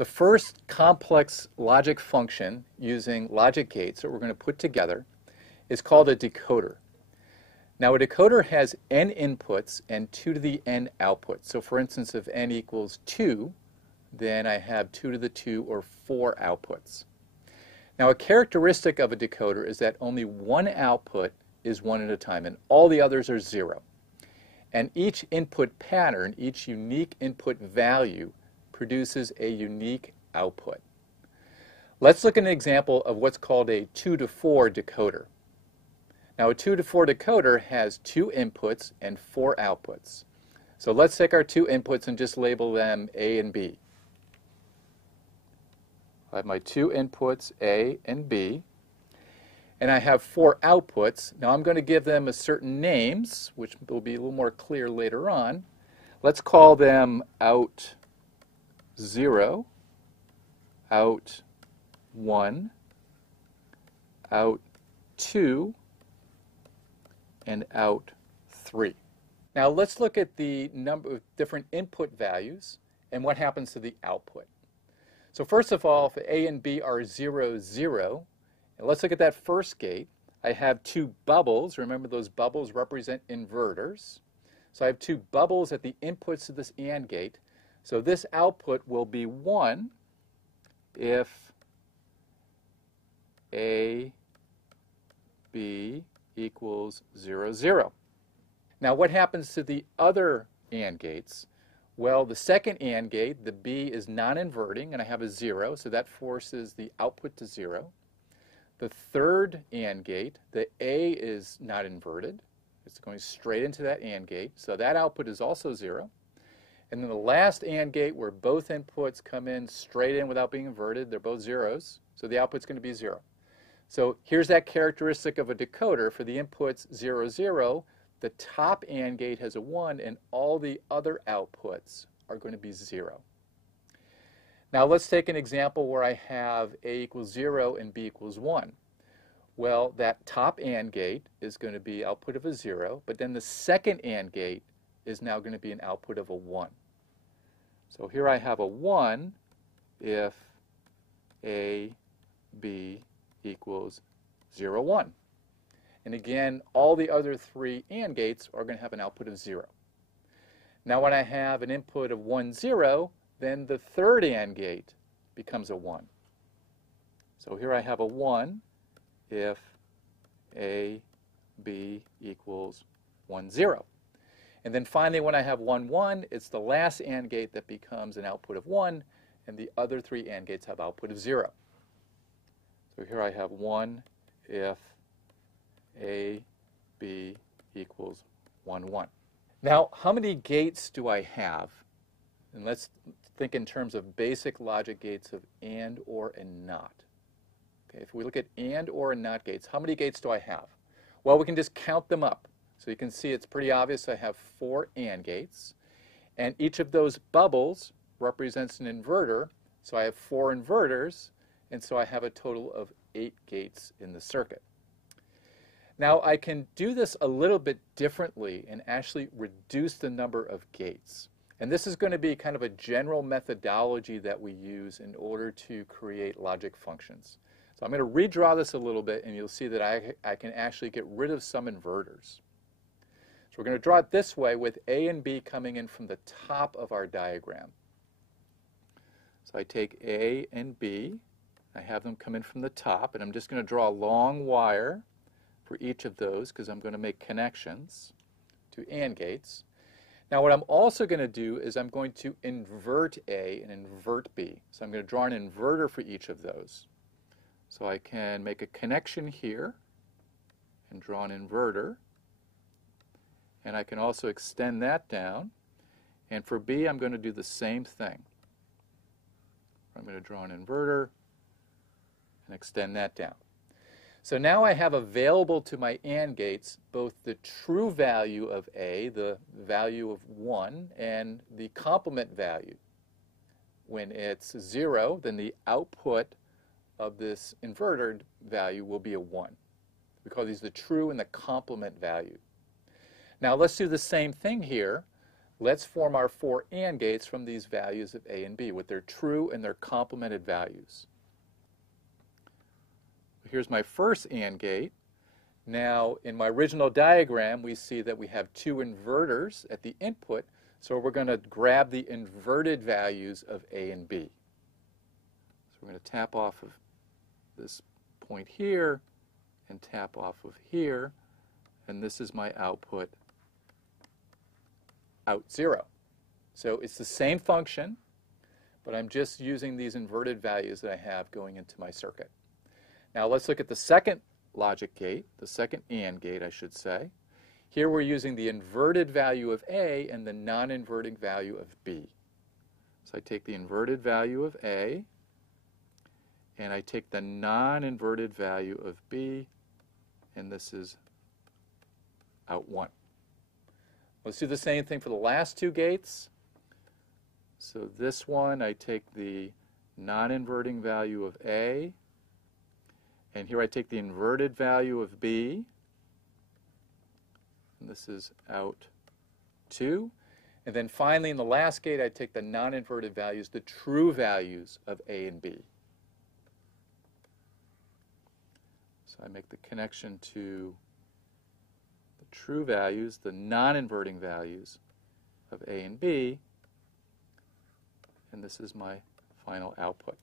The first complex logic function using logic gates that we're going to put together is called a decoder. Now a decoder has n inputs and 2 to the n outputs. So for instance, if n equals 2, then I have 2 to the 2 or 4 outputs. Now a characteristic of a decoder is that only one output is 1 at a time and all the others are 0. And each input pattern, each unique input value, produces a unique output. Let's look at an example of what's called a 2 to 4 decoder. Now a 2 to 4 decoder has 2 inputs and 4 outputs. So let's take our 2 inputs and just label them A and B. I have my 2 inputs, A and B, and I have 4 outputs. Now I'm going to give them a certain names, which will be a little more clear later on. Let's call them out 0, out 1, out 2, and out 3. Now let's look at the number of different input values and what happens to the output. So first of all, if A and B are 0, 0, and let's look at that first gate. I have 2 bubbles. Remember, those bubbles represent inverters. So I have 2 bubbles at the inputs of this AND gate. So this output will be 1 if A, B equals 0, 0. Now what happens to the other AND gates? Well, the second AND gate, the B is non-inverting, and I have a 0, so that forces the output to 0. The third AND gate, the A is not inverted. It's going straight into that AND gate, so that output is also 0. And then the last AND gate, where both inputs come in straight in without being inverted, they're both zeros, so the output's going to be 0. So here's that characteristic of a decoder. For the inputs 0, 0, the top AND gate has a 1, and all the other outputs are going to be 0. Now let's take an example where I have A equals 0 and B equals 1. Well, that top AND gate is going to be output of a 0, but then the second AND gate is now going to be an output of a 1. So here I have a 1 if A, B equals 0, 1. And again, all the other 3 AND gates are going to have an output of 0. Now when I have an input of 1, 0, then the third AND gate becomes a 1. So here I have a 1 if A, B equals 1, 0. And then finally, when I have 1, 1, it's the last AND gate that becomes an output of 1, and the other 3 AND gates have output of 0. So here I have 1 if A, B equals 1, 1. Now, how many gates do I have? And let's think in terms of basic logic gates of AND, OR, and NOT. Okay, if we look at AND, OR, and NOT gates, how many gates do I have? Well, we can just count them up. So you can see it's pretty obvious I have 4 AND gates, and each of those bubbles represents an inverter, so I have 4 inverters, and so I have a total of 8 gates in the circuit. Now I can do this a little bit differently and actually reduce the number of gates. And this is going to be kind of a general methodology that we use in order to create logic functions. So I'm going to redraw this a little bit, and you'll see that I can actually get rid of some inverters. So we're going to draw it this way with A and B coming in from the top of our diagram. So I take A and B, I have them come in from the top, and I'm just going to draw a long wire for each of those because I'm going to make connections to AND gates. Now what I'm also going to do is I'm going to invert A and invert B. So I'm going to draw an inverter for each of those. So I can make a connection here and draw an inverter. And I can also extend that down. And for B, I'm going to do the same thing. I'm going to draw an inverter and extend that down. So now I have available to my AND gates both the true value of A, the value of 1, and the complement value. When it's 0, then the output of this inverter value will be a 1. We call these the true and the complement value. Now let's do the same thing here, let's form our 4 AND gates from these values of A and B with their true and their complemented values. Here's my first AND gate. Now, in my original diagram, we see that we have 2 inverters at the input, so we're going to grab the inverted values of A and B. So we're going to tap off of this point here and tap off of here, and this is my output, out 0. So it's the same function, but I'm just using these inverted values that I have going into my circuit. Now let's look at the second logic gate, the second AND gate, I should say. Here we're using the inverted value of A and the non-inverting value of B. So I take the inverted value of A, and I take the non-inverted value of B, and this is out 1. Let's do the same thing for the last 2 gates. So this one, I take the non-inverting value of A, and here I take the inverted value of B, and this is out 2. And then finally, in the last gate, I take the non-inverted values, the true values of A and B. So I make the connection to the true values, the non-inverting values of A and B, and this is my final output.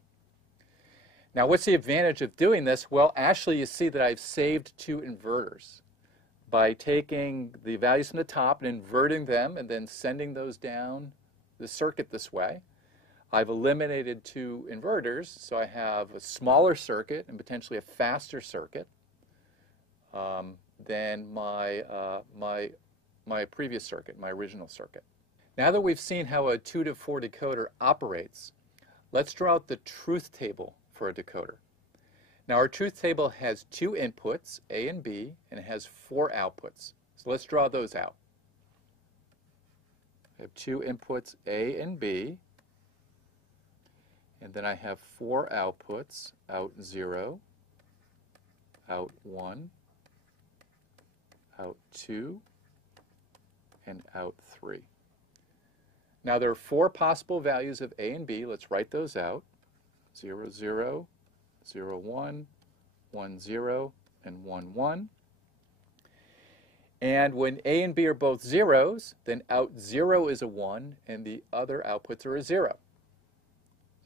Now, what's the advantage of doing this? Well, actually, you see that I've saved 2 inverters by taking the values from the top and inverting them and then sending those down the circuit this way. I've eliminated 2 inverters, so I have a smaller circuit and potentially a faster circuit than my previous circuit, my original circuit. Now that we've seen how a 2 to 4 decoder operates, let's draw out the truth table for a decoder. Now our truth table has 2 inputs, A and B, and it has 4 outputs. So let's draw those out. I have 2 inputs, A and B, and then I have 4 outputs, out 0, out 1, out 2, and out 3. Now there are 4 possible values of A and B. Let's write those out. 0, 0, 0, 1, 1, 0, and 1, 1. And when A and B are both zeros, then out 0 is a 1, and the other outputs are a 0.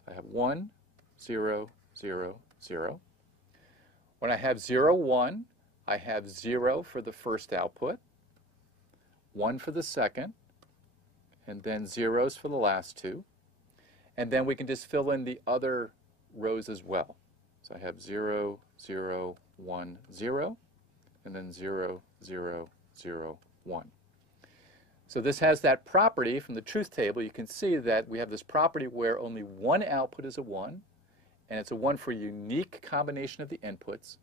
So I have 1, 0, 0, 0. When I have 0, 1, I have 0 for the first output, 1 for the second, and then zeros for the last 2. And then we can just fill in the other rows as well. So I have 0, 0, 1, 0, and then 0, 0, 0, 1. So this has that property from the truth table. You can see that we have this property where only one output is a 1, and it's a 1 for a unique combination of the inputs.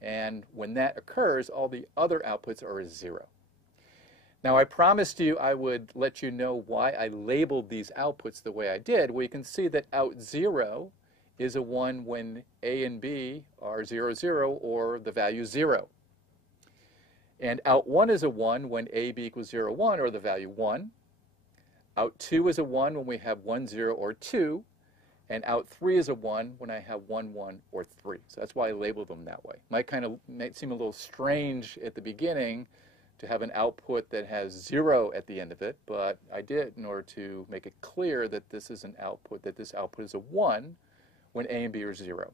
And when that occurs, all the other outputs are a 0. Now I promised you I would let you know why I labeled these outputs the way I did. Well, you can see that out 0 is a 1 when A and B are 0, 0, or the value 0. And out 1 is a 1 when A, B equals 0, 1, or the value 1. Out 2 is a 1 when we have 1, 0, or 2. And out 3 is a 1 when I have 1, 1, or 3. So that's why I labeled them that way. Might seem a little strange at the beginning to have an output that has 0 at the end of it, but I did in order to make it clear that this is an output, that this output is a 1 when A and B are 0.